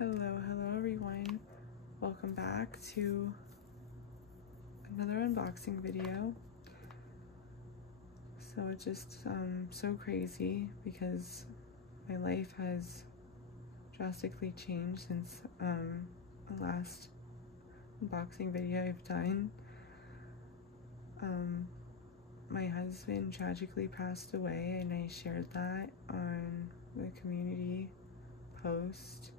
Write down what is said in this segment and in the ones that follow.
Hello everyone. Welcome back to another unboxing video. So it's just so crazy because my life has drastically changed since the last unboxing video I've done. My husband tragically passed away, and I shared that on the community post.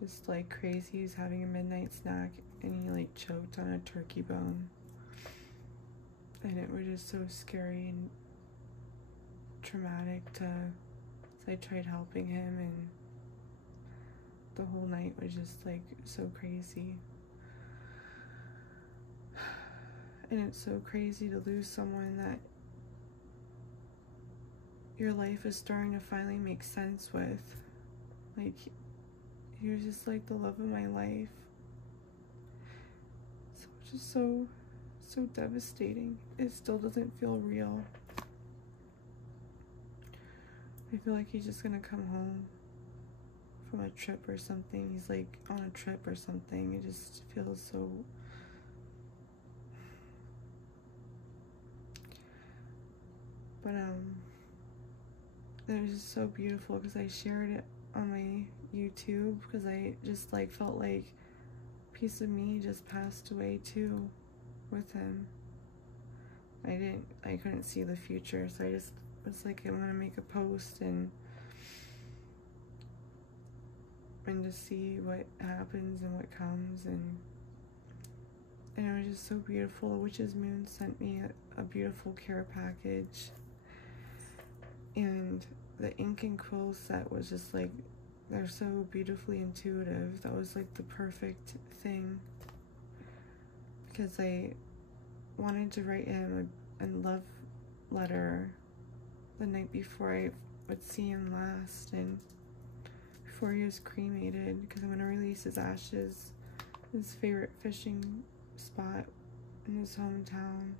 Just like crazy. He was having a midnight snack and he like choked on a turkey bone, and it was just so scary and traumatic so I tried helping him, and the whole night was just like so crazy. And it's so crazy to lose someone that your life is starting to finally make sense with. Like, he was just like the love of my life. So it's just so devastating. It still doesn't feel real. I feel like he's just gonna come home from a trip or something. He's like on a trip or something. It just feels so... But it was just so beautiful because I shared it on my YouTube because I just like felt like a piece of me just passed away too with him. I couldn't see the future, so I just was like, I'm gonna make a post and just see what happens and what comes, and it was just so beautiful. The Witch's Moon sent me a beautiful care package, and the ink and quill set was just like, they're so beautifully intuitive. That was like the perfect thing, because I wanted to write him a love letter the night before I would see him last, and before he was cremated, because I'm going to release his ashes, his favorite fishing spot in his hometown.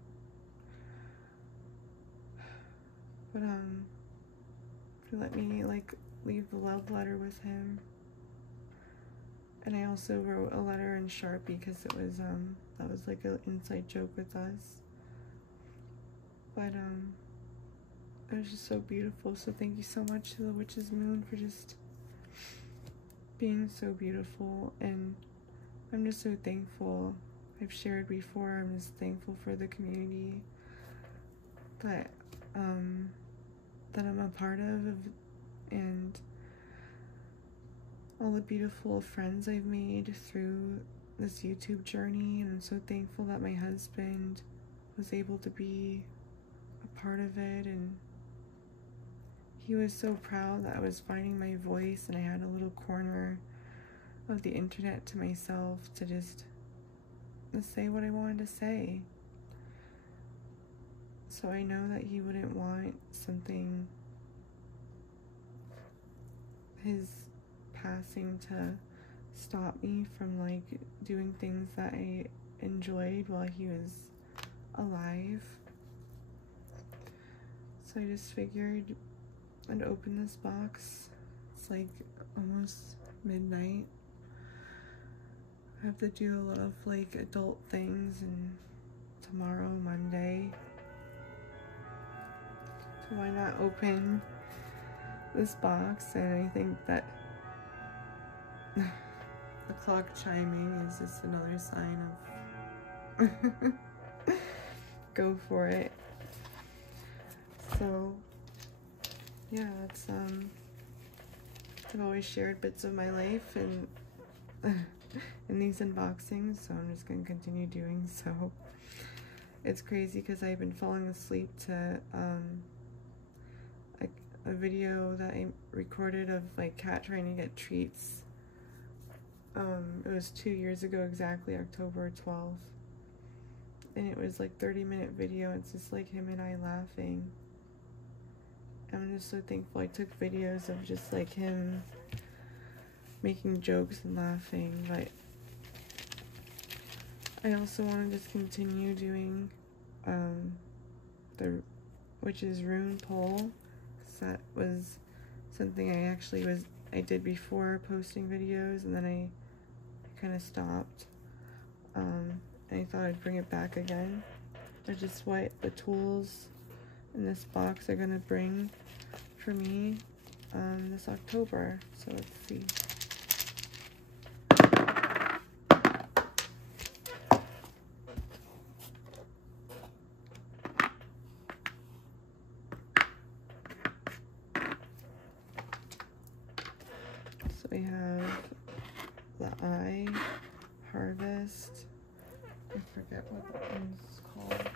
But to let me like leave the love letter with him. And I also wrote a letter in Sharpie because it was that was like an inside joke with us. But it was just so beautiful. So thank you so much to the Witch's Moon for just being so beautiful, and I'm just so thankful. I've shared before, I'm just thankful for the community that I'm a part of, and all the beautiful friends I've made through this YouTube journey. And I'm so thankful that my husband was able to be a part of it, and he was so proud that I was finding my voice and I had a little corner of the internet to myself to just say what I wanted to say. So I know that he wouldn't want something, his passing, to stop me from like doing things that I enjoyed while he was alive. So I just figured I'd open this box. It's like almost midnight. I have to do a lot of like adult things, and tomorrow, Monday. So why not open this box? And I think that the clock chiming is just another sign of go for it. So yeah, it's I've always shared bits of my life and in these unboxings, so I'm just gonna continue doing so. It's crazy because I've been falling asleep to a video that I recorded of my cat trying to get treats. It was 2 years ago exactly, October 12th, and it was like 30-minute video. It's just like him and I laughing. I'm just so thankful I took videos of just like him making jokes and laughing. But I also want to just continue doing the Witch's Rune poll, because that was something I actually was I did before posting videos, and then I kind of stopped. And I thought I'd bring it back again. They're just what the tools in this box are gonna bring for me this October. So let's see. So we have the eye, harvest. I forget what that one's called.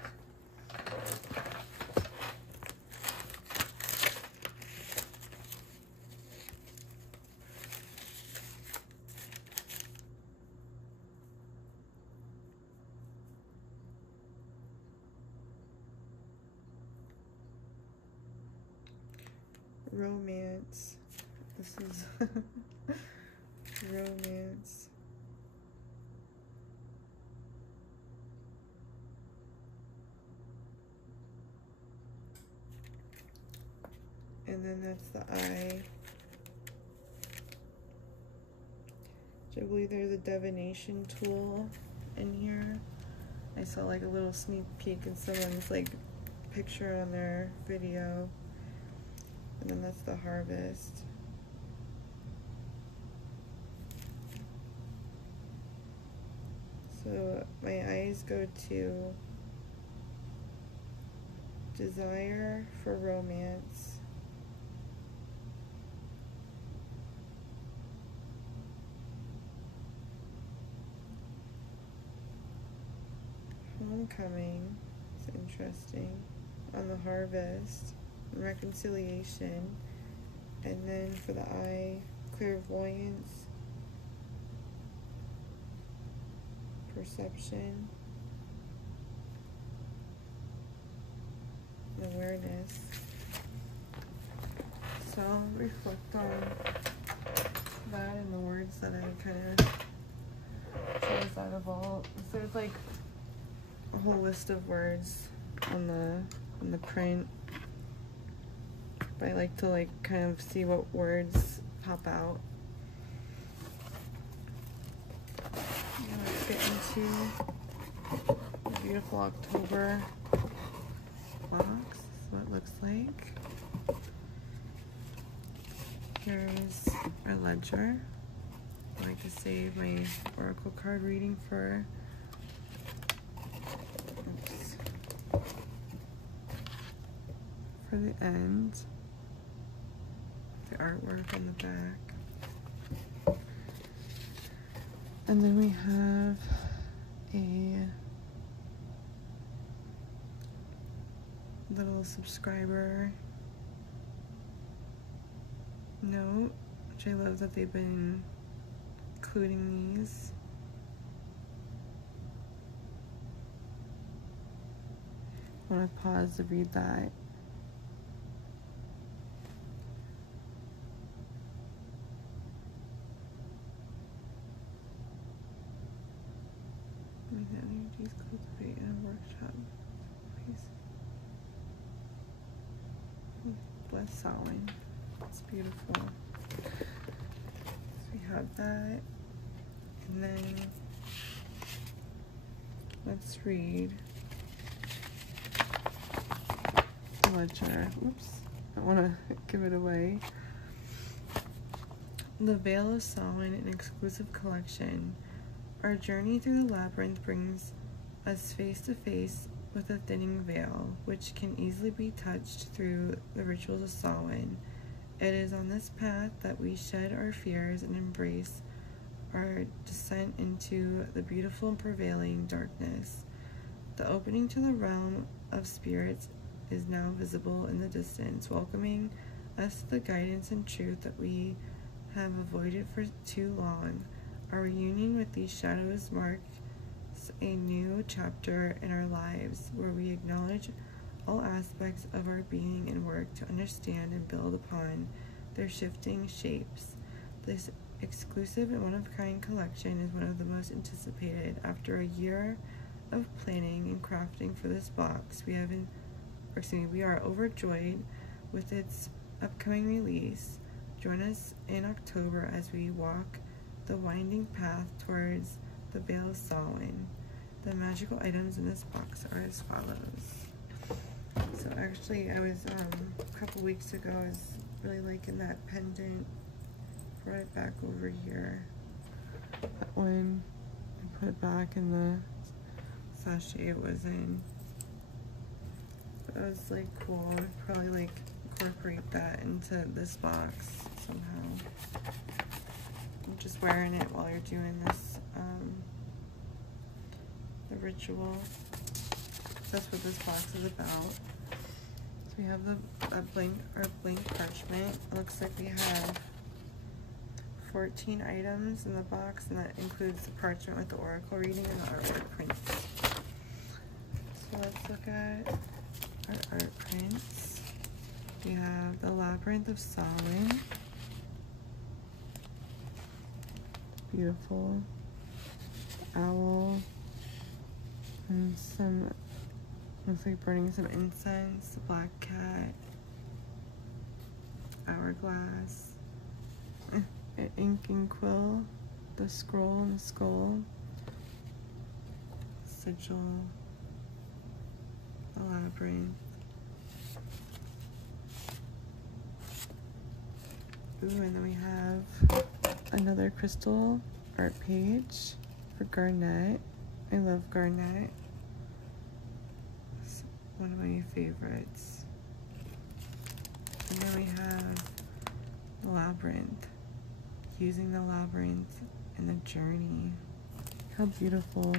Romance. This is romance. And then that's the eye. I believe there's a divination tool in here. I saw like a little sneak peek in someone's like picture on their video. And then that's the harvest. So my eyes go to desire for romance, homecoming is interesting, on the harvest, reconciliation, and then for the eye, clairvoyance, perception, and awareness. So I'll reflect on that and the words that I kind of chose out of all. So there's like a whole list of words on the print. But I like to like kind of see what words pop out. Now let's get into the beautiful October box. This is what it looks like. Here's our ledger. I like to save my oracle card reading for the end. The artwork on the back. And then we have a little subscriber note, which I love that they've been including these. I want to pause to read that. The energies cultivate in a workshop. Please. Bless Samhain. It's beautiful. So we have that. And then let's read the ledger. Oops. I don't want to give it away. The Veil of Samhain, an exclusive collection. Our journey through the labyrinth brings us face to face with a thinning veil, which can easily be touched through the rituals of Samhain. It is on this path that we shed our fears and embrace our descent into the beautiful and prevailing darkness. The opening to the realm of spirits is now visible in the distance, welcoming us to the guidance and truth that we have avoided for too long. Our reunion with these shadows marks a new chapter in our lives, where we acknowledge all aspects of our being and work to understand and build upon their shifting shapes. This exclusive and one-of-a-kind collection is one of the most anticipated. After a year of planning and crafting for this box, we are overjoyed with its upcoming release. Join us in October as we walk the winding path towards the Veil of Samhain. The magical items in this box are as follows. So actually, I was, a couple weeks ago, I was really liking that pendant. Brought it back over here. That one, I put it back in the sachet it was in. But that was like cool. I'd probably like incorporate that into this box somehow. I'm just wearing it while you're doing this, the ritual. That's what this box is about. So we have the blank parchment. It looks like we have 14 items in the box, and that includes the parchment with the oracle reading and the artwork prints. So let's look at our art prints. We have the Labyrinth of Samhain. Beautiful. Owl. And some, looks like burning some incense. The black cat. Hourglass. An ink and quill. The scroll and the skull. Sigil. The labyrinth. Ooh, and then we have another crystal art page for garnet. I love garnet. It's one of my favorites. And then we have the labyrinth. Using the labyrinth and the journey. How beautiful.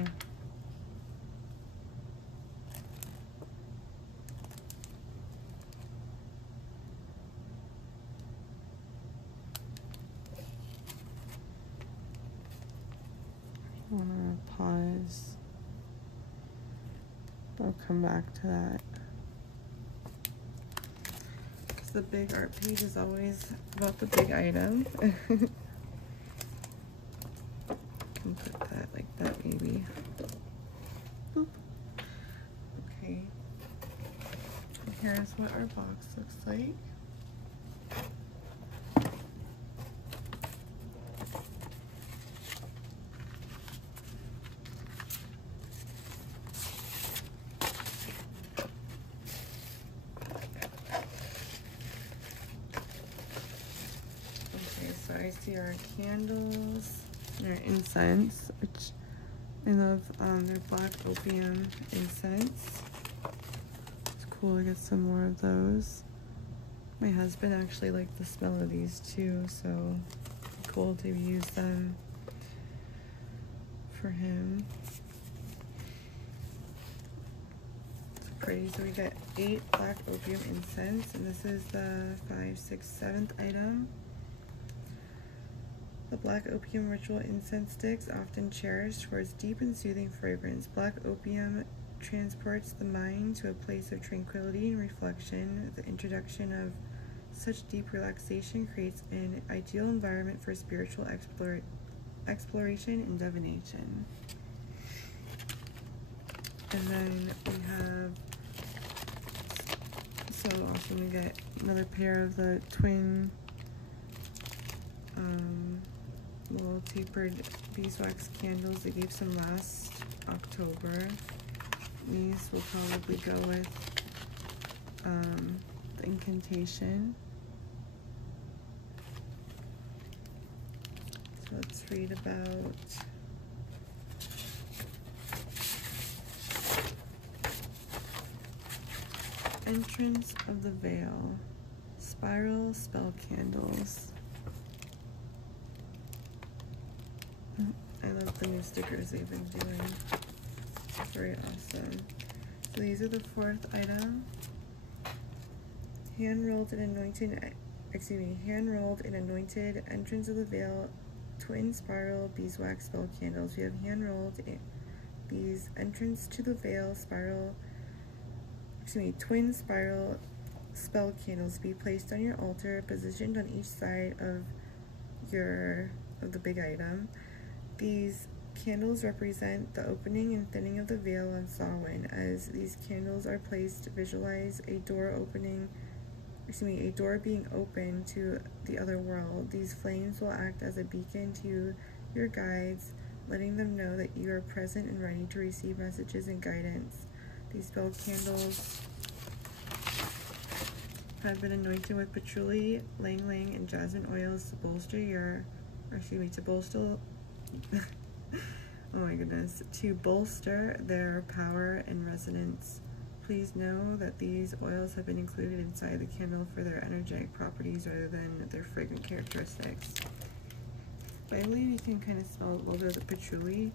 I want to pause. I'll come back to that. Because the big art page is always about the big item. Can put that like that maybe. Boop. Okay. And here's what our box looks like. So I see our candles and our incense, which I love. They're black opium incense. It's cool to get some more of those. My husband actually liked the smell of these too, so cool to use them for him. It's pretty. So we got 8 black opium incense, and this is the 5th, 6th, 7th item. The black opium ritual incense sticks, often cherished for its deep and soothing fragrance. Black opium transports the mind to a place of tranquility and reflection. The introduction of such deep relaxation creates an ideal environment for spiritual exploration and divination. And then we have, so awesome, we get another pair of the twin little tapered beeswax candles. They gave some last October. These will probably go with the incantation. So let's read about entrance of the veil. Spiral spell candles. I love the new stickers they've been doing. Very awesome. So these are the 4th item. Hand-rolled and anointed entrance of the veil, twin spiral beeswax spell candles. We have hand-rolled these entrance to the veil twin spiral spell candles to be placed on your altar, positioned on each side of the big item. These candles represent the opening and thinning of the veil on Samhain. As these candles are placed, visualize a door opening a door being open to the other world. These flames will act as a beacon to your guides, letting them know that you are present and ready to receive messages and guidance. These spell candles have been anointed with patchouli, lang lang, and jasmine oils to bolster oh my goodness, to bolster their power and resonance. Please know that these oils have been included inside the candle for their energetic properties rather than their fragrant characteristics. But I believe you can kind of smell a little bit of the patchouli,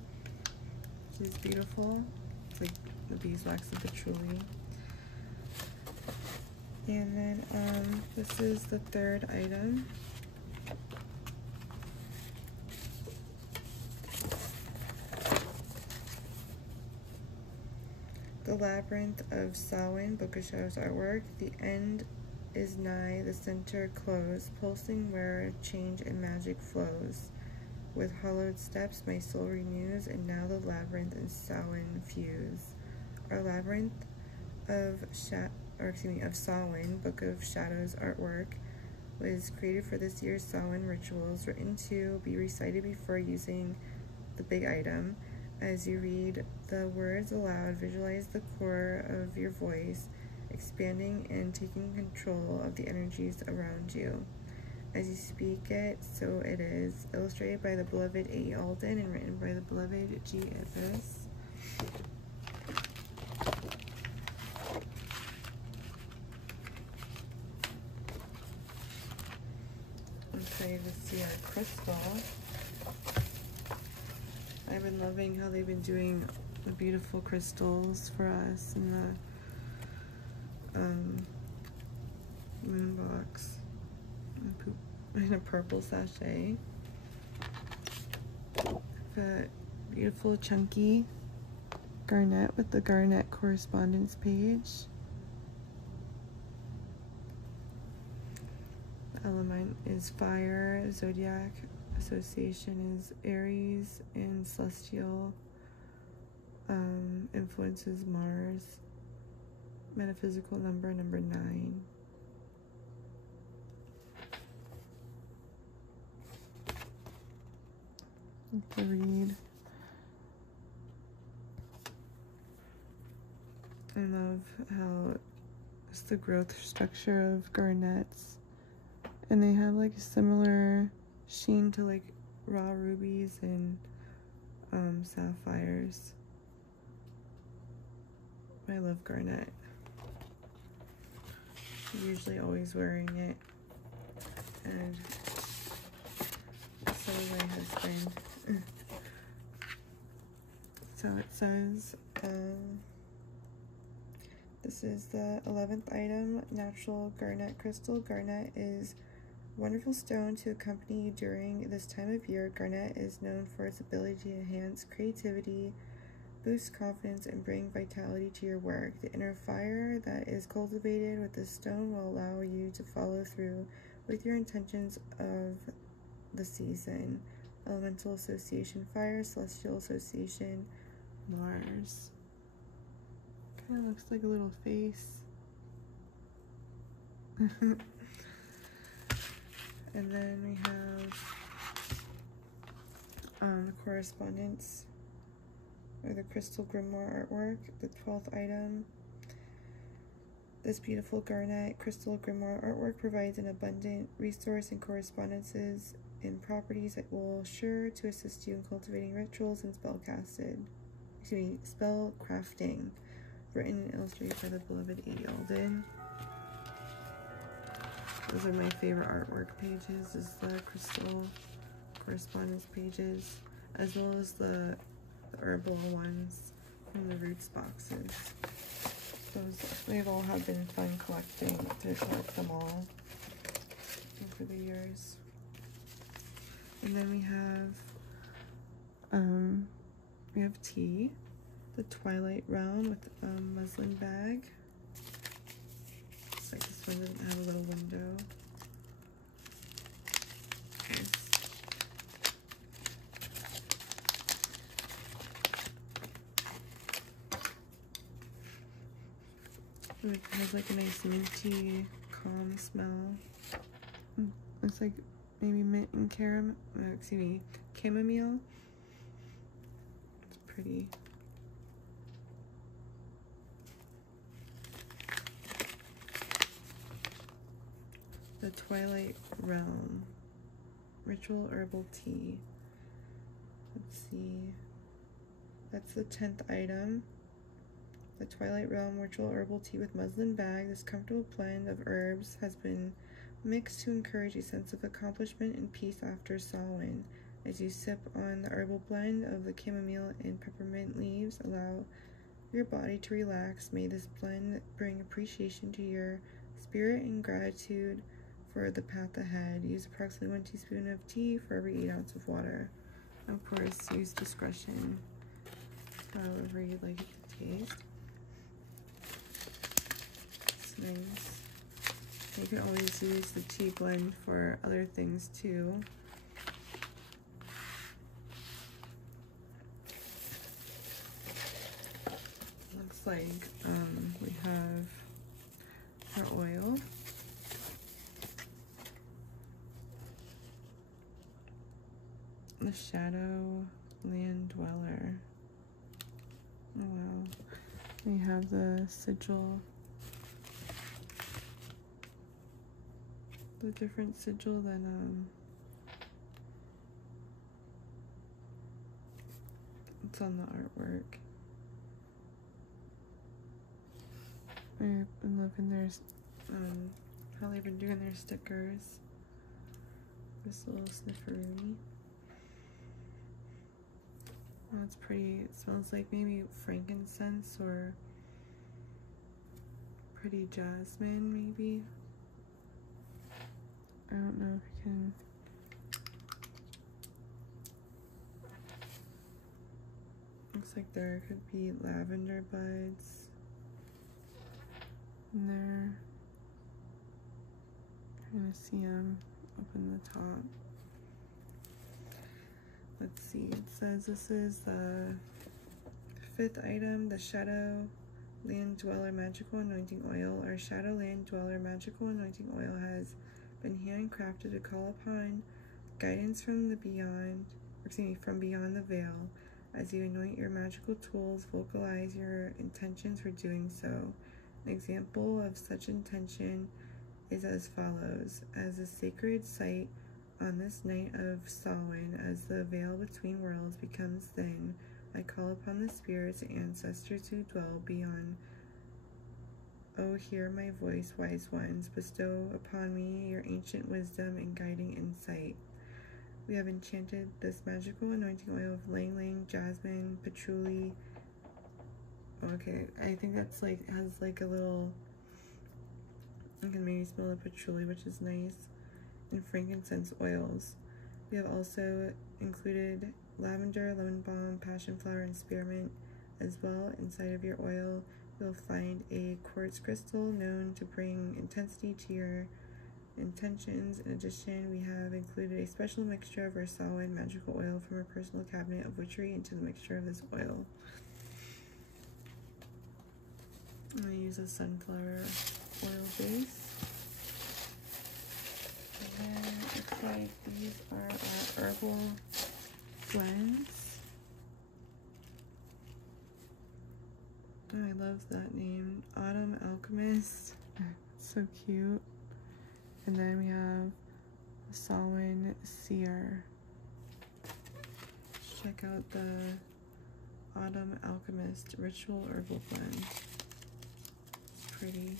which is beautiful. It's like the beeswax and patchouli. And then this is the third item. The Labyrinth of Samhain, Book of Shadows artwork. The end is nigh, the center close, pulsing where change and magic flows. With hollowed steps, my soul renews, and now the labyrinth and Samhain fuse. Our Labyrinth of Samhain, Book of Shadows artwork, was created for this year's Samhain rituals, written to be recited before using the big item. As you read the words aloud, visualize the core of your voice, expanding and taking control of the energies around you. As you speak it, so it is. Illustrated by the beloved A. Alden and written by the beloved G. Ibis. I'm excited to see our crystal. I've been loving how they've been doing the beautiful crystals for us in the moon box in a purple sachet. A beautiful chunky garnet with the garnet correspondence page. The element is fire, zodiac association is Aries, and celestial influences Mars. Metaphysical number 9. To read. I love how it's the growth structure of garnets, and they have like a similar sheen to like raw rubies and sapphires. I love garnet. I'm usually always wearing it, and so is my husband. So it says, this is the 11th item, natural garnet crystal. Garnet is a wonderful stone to accompany you during this time of year. Garnet is known for its ability to enhance creativity, boost confidence, and bring vitality to your work. The inner fire that is cultivated with this stone will allow you to follow through with your intentions of the season. Elemental association fire, celestial association Mars. Kind of looks like a little face. And then we have the correspondence, or the crystal grimoire artwork, the 12th item. This beautiful garnet crystal grimoire artwork provides an abundant resource in correspondences and properties that will sure to assist you in cultivating rituals and spell crafting. Written and illustrated by the beloved A. Alden. Those are my favorite artwork pages, is the crystal correspondence pages, as well as the herbal ones from the roots boxes. They've all have been fun collecting, to collect them all over the years. And then we have tea, the Twilight Realm with a muslin bag. It's like this one doesn't have a little window. It has like a nice minty balm smell. Looks like maybe mint and chamomile. It's pretty. The Twilight Realm Ritual Herbal Tea. Let's see. That's the 10th item. The Twilight Realm Ritual Herbal Tea with muslin bag. This comfortable blend of herbs has been mixed to encourage a sense of accomplishment and peace after Samhain. As you sip on the herbal blend of the chamomile and peppermint leaves, allow your body to relax. May this blend bring appreciation to your spirit and gratitude for the path ahead. Use approximately 1 teaspoon of tea for every 8 ounces of water. Of course, use discretion, however you'd like it to taste. It's nice. You can always use the tea blend for other things too. Looks like we have our oil. The Shadow Land Dweller. Oh wow. We have the sigil. The different sigil than it's on the artwork. I've been loving their how they've been doing their stickers. This little snifferoonie. Oh, it's pretty. It smells like maybe frankincense or pretty jasmine, maybe. I don't know if you can. Looks like there could be lavender buds in there. Trying to see them up in the top. Let's see, it says this is the 5th item, the Shadow Land Dweller Magical Anointing Oil. Our Shadow Land Dweller Magical Anointing Oil has been handcrafted to call upon guidance from the beyond, from beyond the veil. As you anoint your magical tools, vocalize your intentions for doing so. An example of such intention is as follows. As a sacred site on this night of Samhain, as the veil between worlds becomes thin, I call upon the spirits and ancestors who dwell beyond. Oh, hear my voice, wise ones. Bestow upon me your ancient wisdom and guiding insight. We have enchanted this magical anointing oil of lang lang, jasmine, patchouli. Okay, I think that's like, has like a little, you can maybe smell the patchouli, which is nice, and frankincense oils. We have also included lavender, lemon balm, passion flower, and spearmint as well. Inside of your oil, you'll find a quartz crystal known to bring intensity to your intentions. In addition, we have included a special mixture of our Samhain magical oil from our personal cabinet of witchery into the mixture of this oil. I'm going to use a sunflower oil base. And then it looks like these are our herbal blends. Oh, I love that name, Autumn Alchemist. It's so cute. And then we have the Samhain Seer. Check out the Autumn Alchemist Ritual Herbal Blend. It's pretty.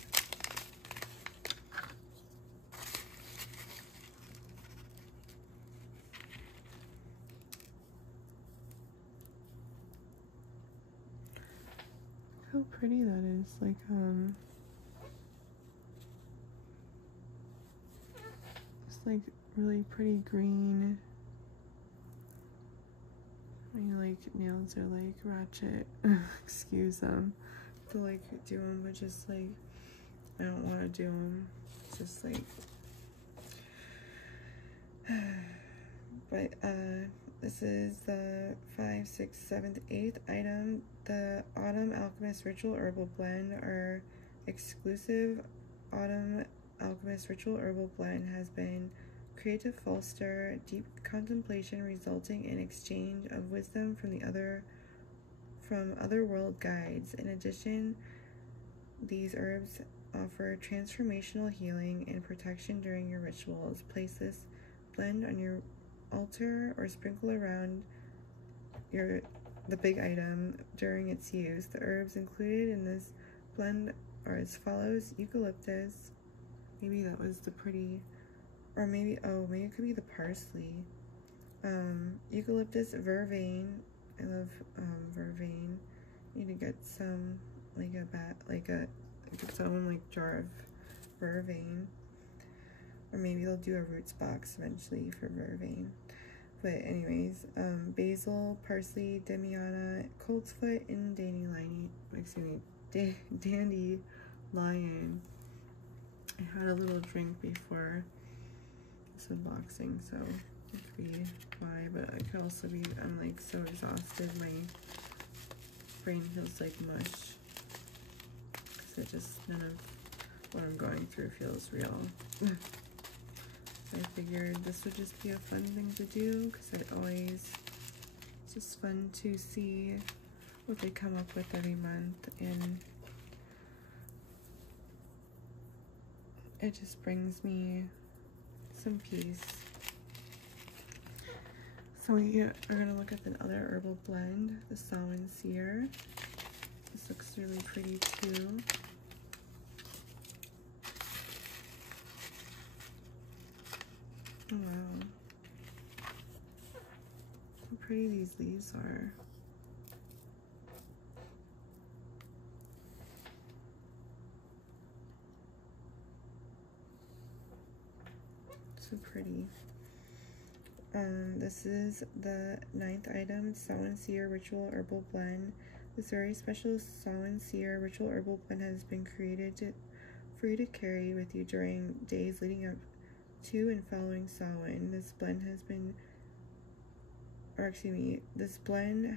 How pretty that is, like it's like really pretty green. My like nails are like ratchet. Excuse them. To like do them, but just like I don't want to do them. It's just like but this is the 5th, 6th, 7th, 8th item. The Autumn Alchemist Ritual Herbal Blend, our exclusive autumn alchemist ritual herbal blend has been created to foster deep contemplation, resulting in exchange of wisdom from other world guides. In addition, these herbs offer transformational healing and protection during your rituals. Place this blend on your altar or sprinkle around the big item during its use. The herbs included in this blend are as follows: eucalyptus, maybe that was the pretty, or maybe it could be the parsley. Eucalyptus, vervain. I love vervain. Need to get some get someone like jar of vervain, or maybe they'll do a roots box eventually for vervain. But anyways, basil, parsley, demiana, coltsfoot, and dandelion. I had a little drink before this unboxing, so that could be why. But it could also be I'm like so exhausted, my brain feels like mush. None of what I'm going through feels real. I figured this would just be a fun thing to do, because it's just fun to see what they come up with every month, and it just brings me some peace. So we are going to look at the other herbal blend, the Samhain Seer. This looks really pretty too. Oh, wow. How pretty these leaves are. So pretty. This is the 9th item, Samhain Seer Ritual Herbal Blend. This very special Samhain Seer Ritual Herbal Blend has been created for you to carry with you during days leading up to and following Samhain. This blend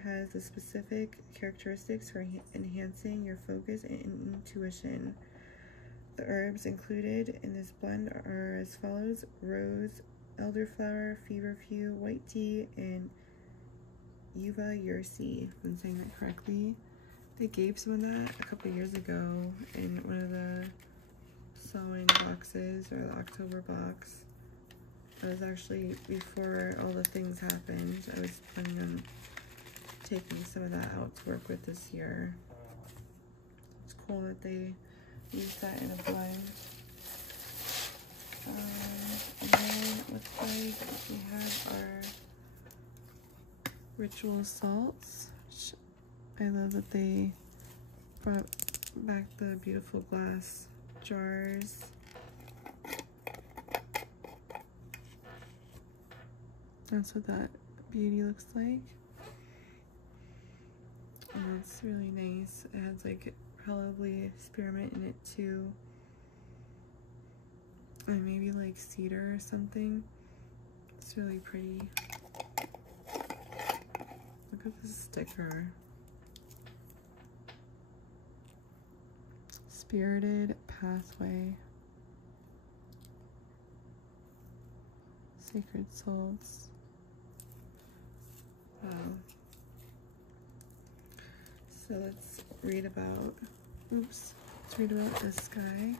has the specific characteristics for enhancing your focus and intuition. The herbs included in this blend are as follows: rose, elderflower, feverfew, white tea, and yuva ursi. If I'm saying that correctly. They gave some of that a couple years ago in one of the Samhain boxes, or the October box. That was actually before all the things happened. I was planning on taking some of that out to work with this year. It's cool that they used that in a blend. And then it looks like we have our ritual salts, which I love that they brought back the beautiful glass jars. That's what that beauty looks like. And it's really nice. It has like probably spearmint in it too. And maybe like cedar or something. It's really pretty. Look at this sticker. Spirited Pathway. Sacred Salts. Wow. So let's read about, let's read about this guy.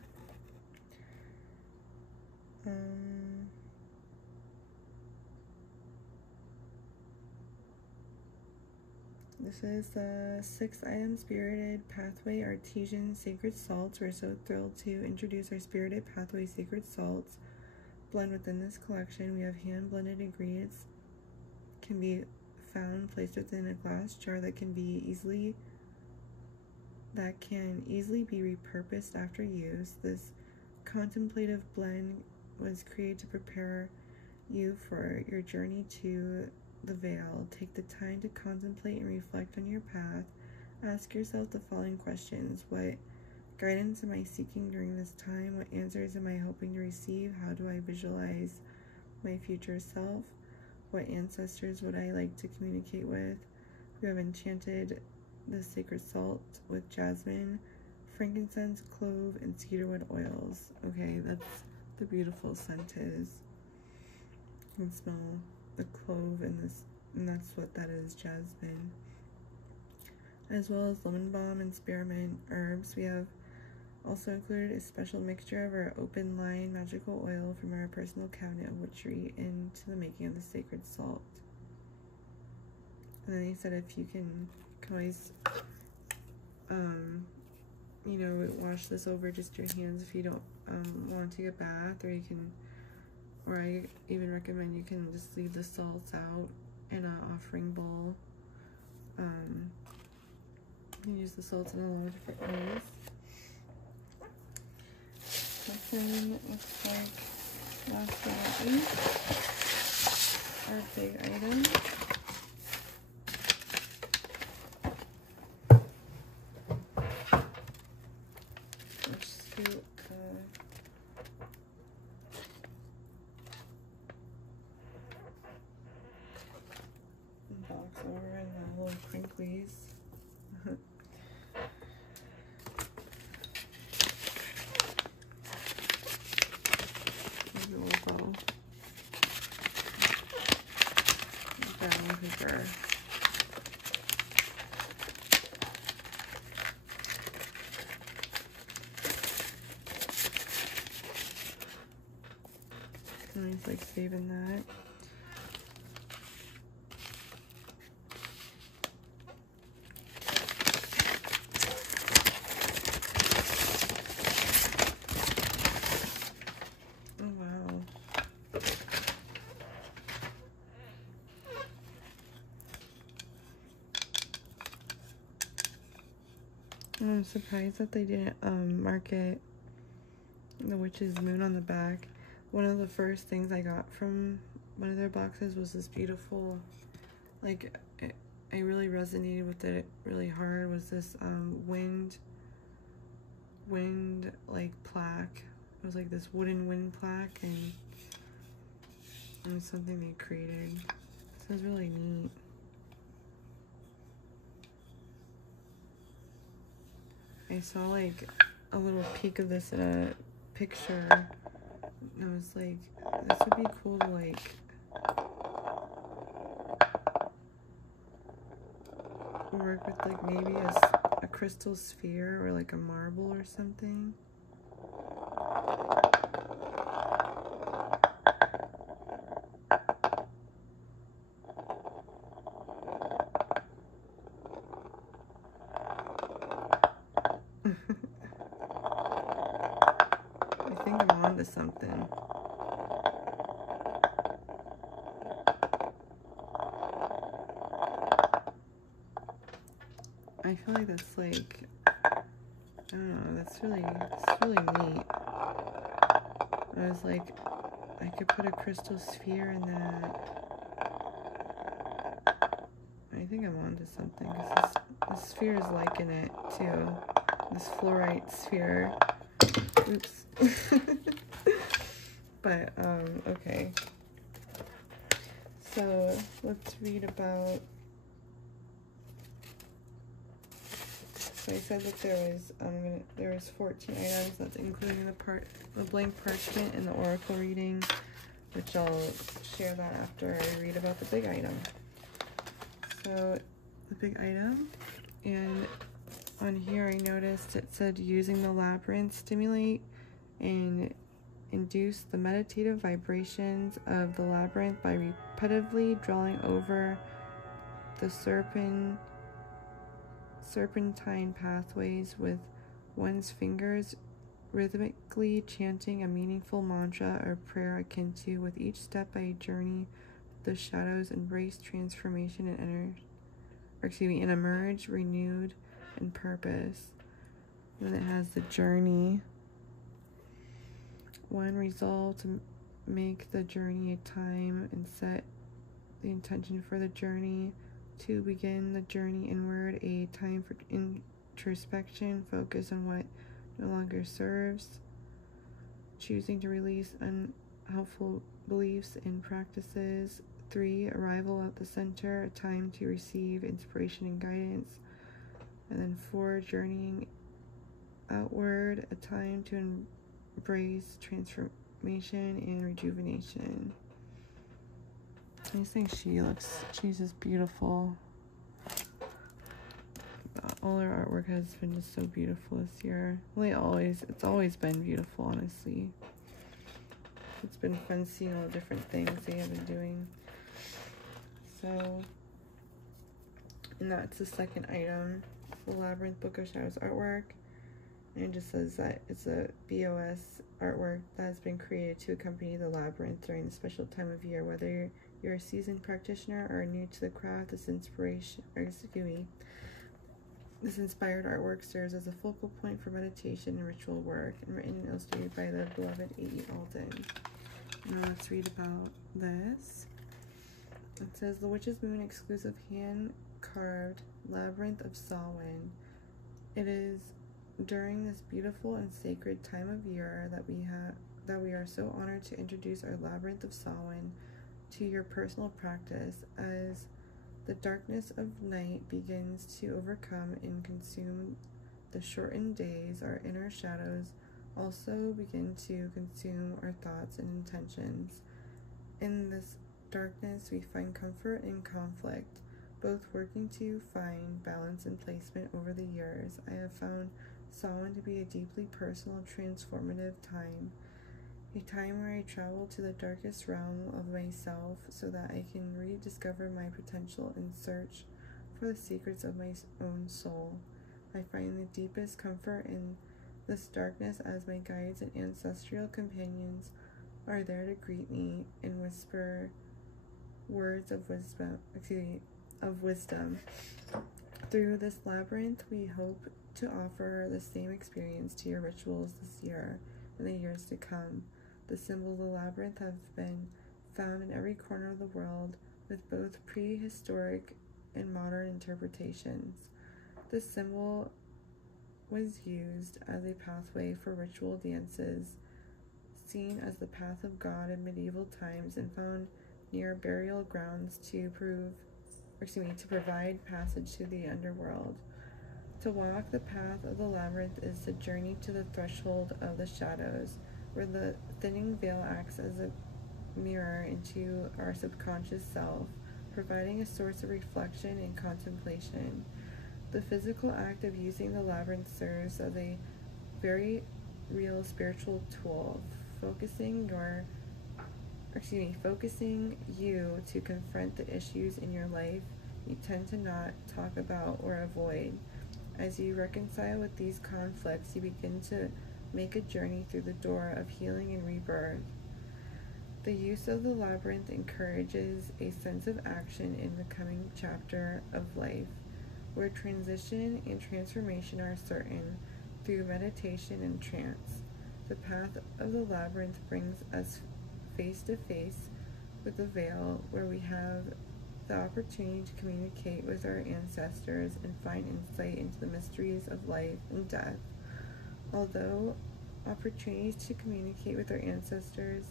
This is the 6th item, Spirited Pathway Artesian Sacred Salts. We're so thrilled to introduce our Spirited Pathway Sacred Salts blend within this collection. We have hand-blended ingredients can be found placed within a glass jar that can easily be repurposed after use. This contemplative blend was created to prepare you for your journey to the veil. Take the time to contemplate and reflect on your path. Ask yourself the following questions: what guidance am I seeking during this time? What answers am I hoping to receive? How do I visualize my future self? What ancestors would I like to communicate with? We have enchanted the sacred salt with jasmine, frankincense, clove, and cedarwood oils. Okay, that's the beautiful scent is. You can smell the clove in this, and that's what that is, jasmine. As well as lemon balm and spearmint herbs. We have also included a special mixture of our open line magical oil from our personal cabinet of witchery into the making of the sacred salt. And then he said if you can always, you know, wash this over just your hands if you don't want to take a bath, or you can, or I even recommend you can just leave the salts out in an offering bowl. You can use the salts in a lot of different ways. And then it looks like, last but not least, our big item. Let's scoot the box over and the little crinklies. Brown paper. And he's like saving that. Oh wow. I'm surprised that they didn't market the witch's moon on the back. One of the first things I got from one of their boxes was this beautiful, like, I really resonated with it really hard, was this wind like plaque. It was like this wooden wind plaque, and it was something they created. So it was really neat. I saw like a little peek of this in a picture. I was like, this would be cool to like work with, like maybe a crystal sphere or like a marble or something. I think I'm onto something. I feel like that's like, I don't know, it's really neat. I was like, I could put a crystal sphere in that. I think I'm onto something, because this sphere is liking it too. This fluorite sphere. Oops. But, okay. So, let's read about... So I said that there was 14 items, that's including the blank parchment and the oracle reading, which I'll share that after I read about the big item. So, the big item, and on here I noticed it said using the labyrinth stimulate and induce the meditative vibrations of the labyrinth by repetitively drawing over the serpentine pathways with one's fingers, rhythmically chanting a meaningful mantra or prayer akin to, with each step a journey the shadows, embrace transformation and emerge renewed in purpose. And then it has the journey. 1, resolve to make the journey a time and set the intention for the journey. 2, begin the journey inward, a time for introspection, focus on what no longer serves, choosing to release unhelpful beliefs and practices. 3, arrival at the center, a time to receive inspiration and guidance. And then 4, journeying outward, a time to embrace transformation and rejuvenation. I just think she's just beautiful. All her artwork has been just so beautiful this year. Well, it's always been beautiful, honestly. It's been fun seeing all the different things they have been doing. So, and that's the second item, the Labyrinth Book of Shadows artwork. And it just says that it's a BOS artwork that has been created to accompany the labyrinth during the special time of year. Whether you're a seasoned practitioner or new to the craft, this inspired artwork serves as a focal point for meditation and ritual work, and written and illustrated by the beloved A.E. Alden. Now let's read about this. It says, the Witch's Moon exclusive hand-carved Labyrinth of Samhain. It is during this beautiful and sacred time of year that we are so honored to introduce our Labyrinth of Samhain to your personal practice. As the darkness of night begins to overcome and consume the shortened days, our inner shadows also begin to consume our thoughts and intentions. In this darkness, we find comfort in conflict, both working to find balance and placement. Over the years, I have found Samhain to be a deeply personal, transformative time. A time where I travel to the darkest realm of myself so that I can rediscover my potential and search for the secrets of my own soul. I find the deepest comfort in this darkness as my guides and ancestral companions are there to greet me and whisper words of wisdom. Through this labyrinth, we hope to offer the same experience to your rituals this year and the years to come. The symbols of the labyrinth have been found in every corner of the world, with both prehistoric and modern interpretations. This symbol was used as a pathway for ritual dances, seen as the path of God in medieval times, and found near burial grounds to provide passage to the underworld. To walk the path of the labyrinth is to journey to the threshold of the shadows, where the thinning veil acts as a mirror into our subconscious self, providing a source of reflection and contemplation. The physical act of using the labyrinth serves as a very real spiritual tool, focusing you to confront the issues in your life you tend to not talk about or avoid. As you reconcile with these conflicts, you begin to make a journey through the door of healing and rebirth. The use of the labyrinth encourages a sense of action in the coming chapter of life, where transition and transformation are certain through meditation and trance. The path of the labyrinth brings us face to face with the veil, where we have the opportunity to communicate with our ancestors and find insight into the mysteries of life and death. Although opportunities to communicate with our ancestors,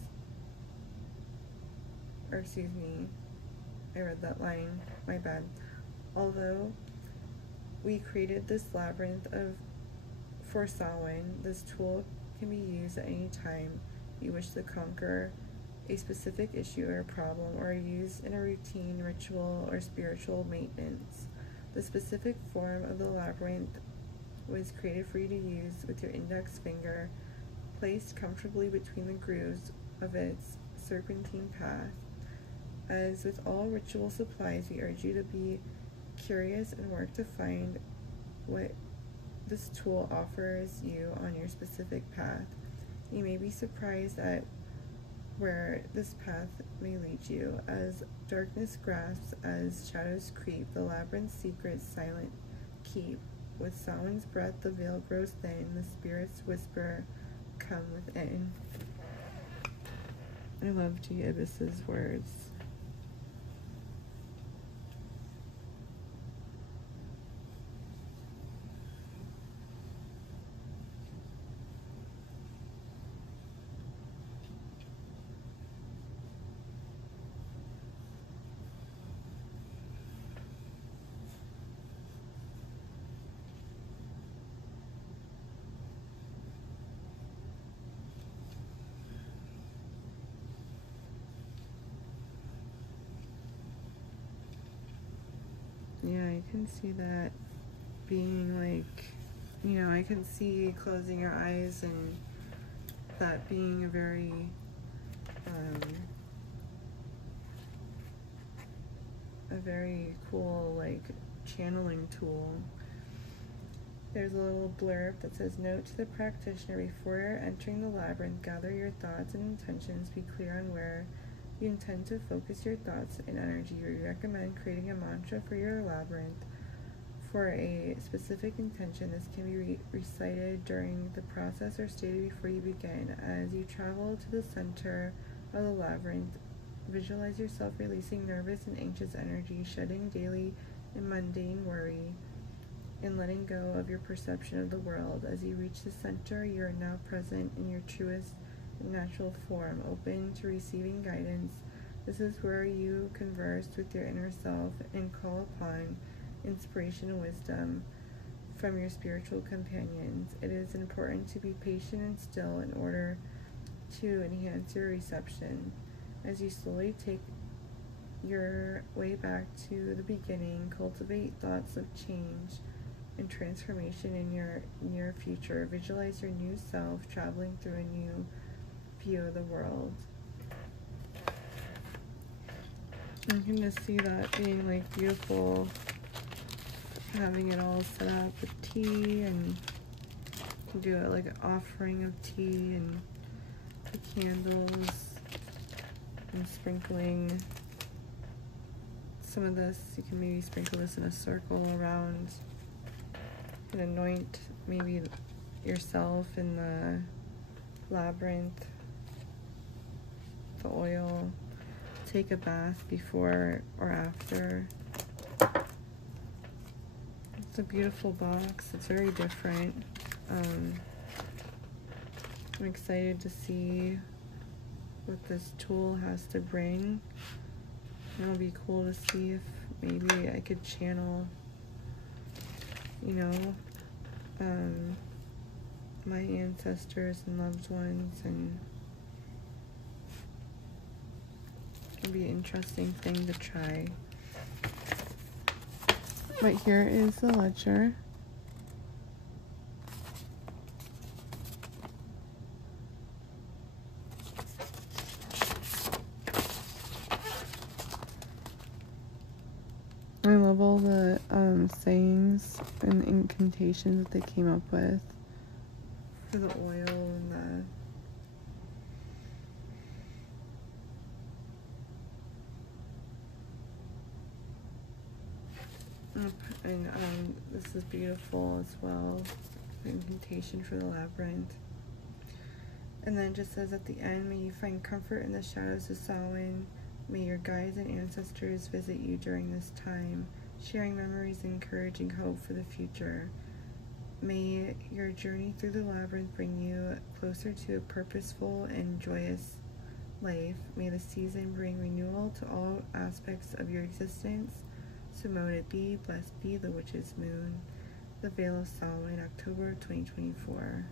I read that line, my bad. Although we created this labyrinth for Samhain, this tool can be used at any time you wish to conquer a specific issue or problem, or used in a routine, ritual, or spiritual maintenance. The specific form of the labyrinth was created for you to use with your index finger placed comfortably between the grooves of its serpentine path. As with all ritual supplies, we urge you to be curious and work to find what this tool offers you on your specific path. You may be surprised at where this path may lead you. As darkness grasps, as shadows creep, the labyrinth's secrets silent keep. With Samhain's breath, the veil grows thin, the spirits whisper, come within. I love G. Ibis's words. can see that being like, you know, I can see closing your eyes and that being a very cool like channeling tool. There's a little blurb that says, note to the practitioner, before entering the labyrinth, gather your thoughts and intentions, be clear on where you intend to focus your thoughts and energy. We recommend creating a mantra for your labyrinth for a specific intention. This can be recited during the process or stated before you begin. As you travel to the center of the labyrinth, visualize yourself releasing nervous and anxious energy, shedding daily and mundane worry, and letting go of your perception of the world. As you reach the center, you are now present in your truest and natural form, open to receiving guidance. This is where you converse with your inner self and call upon inspiration and wisdom from your spiritual companions. It is important to be patient and still in order to enhance your reception. As you slowly take your way back to the beginning, cultivate thoughts of change and transformation in your near future. Visualize your new self traveling through a new view of the world. I can just see that being like beautiful, having it all set up with tea, and you can do it like an offering of tea and the candles, and sprinkling some of this. You can maybe sprinkle this in a circle around and anoint maybe yourself in the labyrinth, the oil. Take a bath before or after. It's a beautiful box. It's very different. I'm excited to see what this tool has to bring. It'll be cool to see if maybe I could channel, you know, my ancestors and loved ones, and it'll be an interesting thing to try. But here is the ledger. I love all the sayings and incantations that they came up with for the oil and this is beautiful as well, the incantation for the labyrinth. And then it just says at the end, may you find comfort in the shadows of Samhain. May your guides and ancestors visit you during this time, sharing memories and encouraging hope for the future. May your journey through the labyrinth bring you closer to a purposeful and joyous life. May the season bring renewal to all aspects of your existence. So mote it be, blessed be the witch's moon. The Veil of Samhain, October 2024.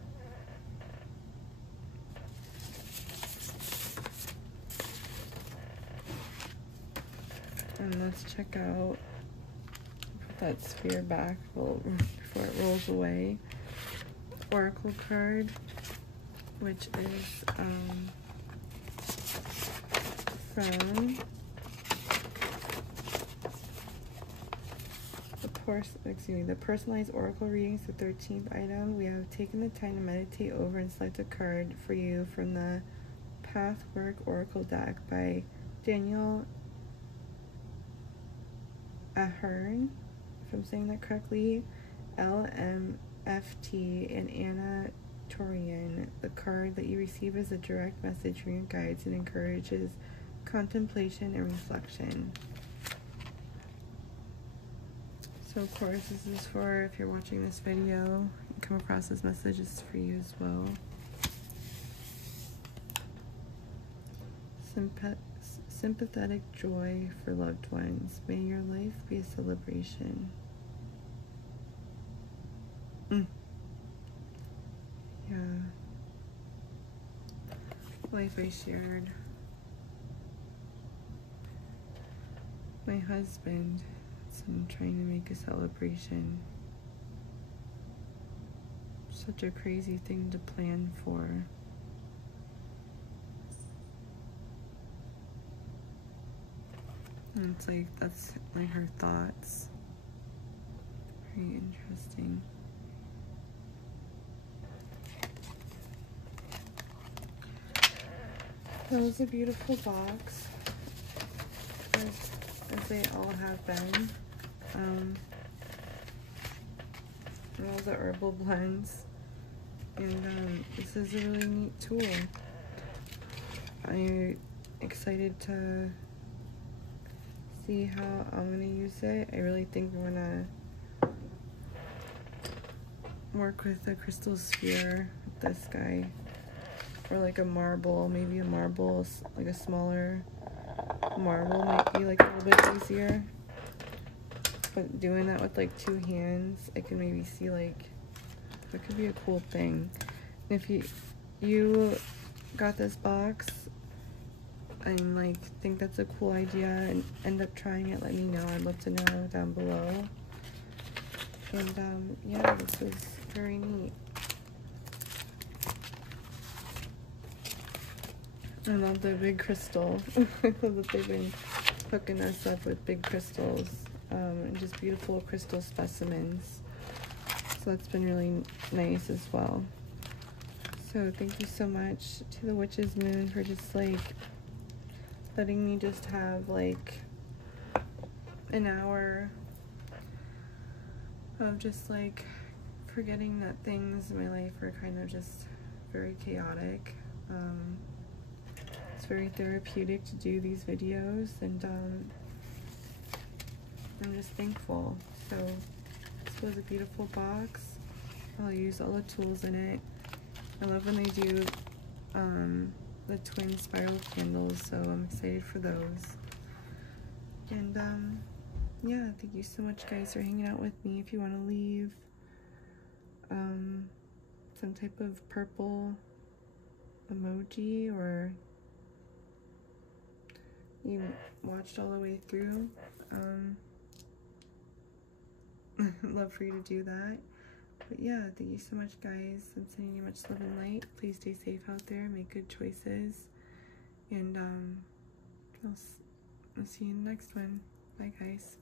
And let's check out, put that sphere back before it rolls away. Oracle card, which is from the personalized oracle readings, the 13th item. We have taken the time to meditate over and select a card for you from the Pathwork Oracle deck by Daniel Ahern, if I'm saying that correctly, LMFT, and Anna Torian. The card that you receive is a direct message from your guides and encourages contemplation and reflection. So of course this is for, if you're watching this video and come across this message, it's for you as well. Sympathetic joy for loved ones. May your life be a celebration. Yeah. Life I shared. My husband. and trying to make a celebration. Such a crazy thing to plan for. And it's like, that's like her thoughts. Very interesting. That was a beautiful box, as they all have been. And all the herbal blends. And this is a really neat tool. I'm excited to see how I'm gonna use it. I really think I'm gonna work with a crystal sphere with this guy, or like a marble. Maybe a marble, like a smaller marble might be like a little bit easier, but doing that with like 2 hands, I can maybe see like that could be a cool thing. And if you got this box and like think that's a cool idea and end up trying it, let me know. I'd love to know down below. And yeah, this was very neat. I love the big crystal. I love that they've been hooking us up with big crystals, and just beautiful crystal specimens. So that's been really nice as well. So thank you so much to the Witch's Moon for just like letting me just have like an hour of just like forgetting that things in my life are kind of just very chaotic. It's very therapeutic to do these videos, and I'm just thankful. So this was a beautiful box. I'll use all the tools in it. I love when they do the twin spiral candles, so I'm excited for those. And yeah, thank you so much guys for hanging out with me. If you want to leave some type of purple emoji, or you watched all the way through, I'd love for you to do that. But yeah, thank you so much guys. I'm sending you much love and light. Please stay safe out there, make good choices, and I'll see you in the next one. Bye guys.